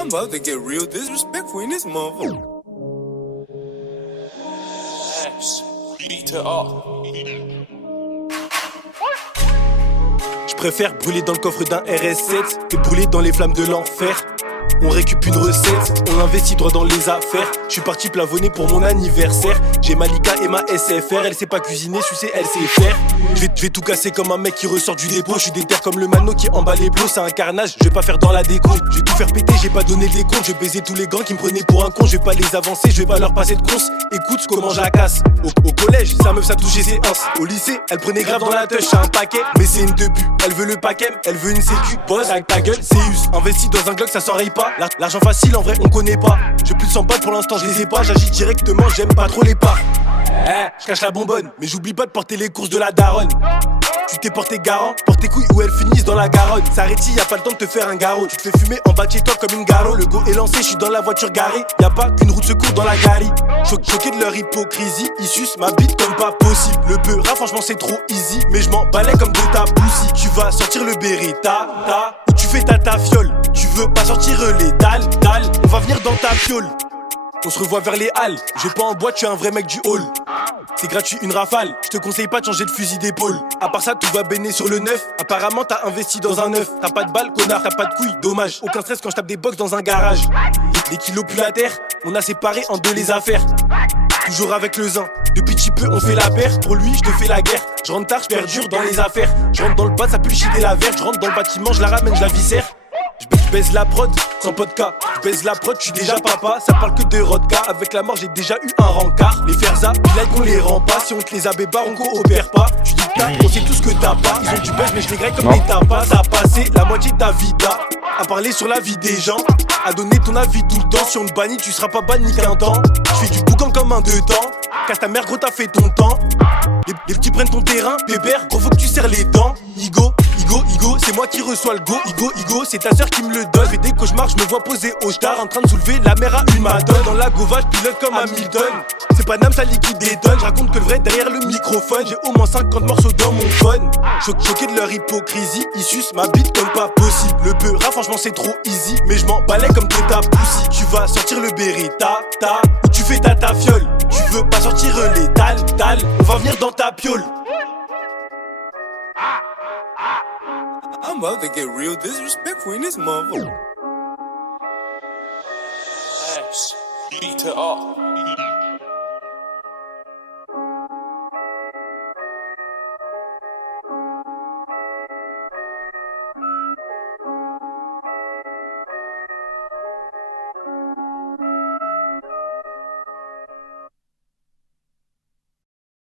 I'm about to get real disrespectful in this motherfucker. Beat it up. Je préfère brûler dans le coffre d'un RS7 que brûler dans les flammes de l'enfer. On récupère une recette, on investit droit dans les affaires. Je suis parti plafonner pour mon anniversaire. J'ai Malika et ma SFR, elle sait pas cuisiner, sucer, elle sait faire. Je vais tout casser comme un mec qui ressort du dépôt. Je suis déter comme le mano qui emballe les plots. C'est un carnage, je vais pas faire dans la déco. Je vais tout faire péter, j'ai pas donné les comptes. Je vais baiser tous les grands qui me prenaient pour un con. Je vais pas les avancer, je vais pas leur passer de cons. Écoute comment j'acasse. Au collège, sa meuf ça touchait ses ins. Au lycée, elle prenait grave dans la touche, c'est un paquet. Mais c'est une debut, elle veut le paquet, elle veut une sécu. Boss avec ta gueule, c'est us. Investi dans un Glock, ça s'enraye pas. L'argent facile en vrai on connaît pas. J'ai plus de 100 balles pour l'instant je les ai pas. J'agis directement, j'aime pas trop les parts. Je cache la bonbonne, mais j'oublie pas de porter les courses de la daronne. Tu t'es porté garant, porte tes couilles où elles finissent dans la Garonne. S'arrête, y a pas le temps de te faire un garrot. Tu te fais fumer en bas de chez toi comme une garo. Le go est lancé, je suis dans la voiture garée. Y a pas qu'une route secours dans la gare. Choqué de leur hypocrisie, ils sucent ma bite comme pas possible. Le beurre, franchement c'est trop easy, mais je m'en balais comme de ta poussie. Tu vas sortir le Beretta, ou tu fais ta fiole. Tu veux pas sortir les dalles, on va venir dans ta fiole. On se revoit vers les halles, je vais pas en boîte, tu es un vrai mec du hall. C'est gratuit une rafale, je te conseille pas de changer de fusil d'épaule. À part ça tout va béner sur le neuf. Apparemment t'as investi dans un neuf. T'as pas de balle connard, t'as pas de couilles, dommage. Aucun stress quand je tape des box dans un garage. Les kilos plus la terre, on a séparé en deux les affaires. Toujours avec le zin, depuis petit peu on fait la paire. Pour lui je te fais la guerre, je rentre tard, je perdure dans les affaires. Je rentre dans le bas, ça pue le shit et la verre. Je rentre dans le bâtiment, je la ramène, je la viscère. Je baise la prod, sans podcast. Je baise la prod, je suis déjà papa. Ça parle que de rodka. Avec la mort, j'ai déjà eu un rencard. Les Ferza, like on les rend pas. Si on te les a bébar, on coopère pas. Tu dis que on sait tout ce que t'as pas. Ils ont du buzz, mais je les grille comme des tapas. Ça a passé la moitié de ta vida à parler sur la vie des gens, à donner ton avis tout le temps. Si on te bannit, tu seras pas banni qu'un temps. Tu fais du boucan comme un deux temps. Casse ta mère, gros, t'as fait ton temps. Les petits prennent ton terrain, pépère, gros, faut que tu serres les dents. Igo, c'est moi qui reçois le go. Igo, c'est ta soeur qui me le donne. Fais des cauchemars, je me vois poser au star en train de soulever la mer à une matonne. Dans la gova, je pilote comme Hamilton. C'est pas Nam, ça liquide des tonnes. Je raconte que le vrai derrière le microphone. J'ai au moins 50 morceaux dans mon phone. Choqué de leur hypocrisie, ils sucent ma bite comme pas possible. Le beurre, franchement c'est trop easy, mais je m'en balais comme de ta poussie. Tu vas sortir le Beretta, ou tu fais ta fiole. Tu veux pas sortir les dalles, on va venir dans ta piole. I'm about to get real disrespectful in this motherfucker. Beat it up.